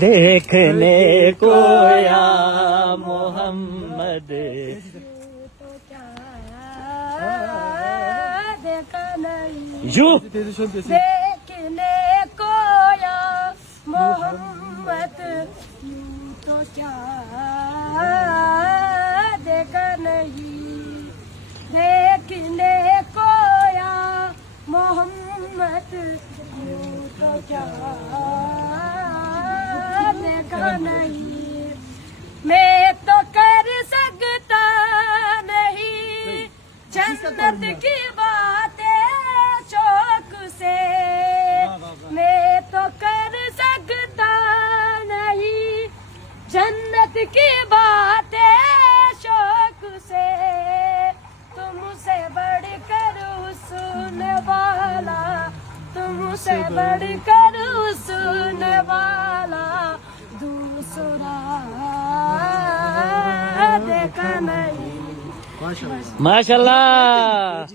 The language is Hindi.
देखने को या मोहम्मद यू देखने को या मोहम्मद यूं तो क्या देखा नहीं देखने को या मोहम्मद यूं तो क्या देखा नहीं मैं तो कर सकता नहीं जन्नत की बातें शौक से मैं तो कर सकता नहीं जन्नत की बातें शौक से तुमसे बढ़कर सुनने वाला तुमसे बढ़कर सुनने वाला दूसरा देखा नहीं माशाल्लाह।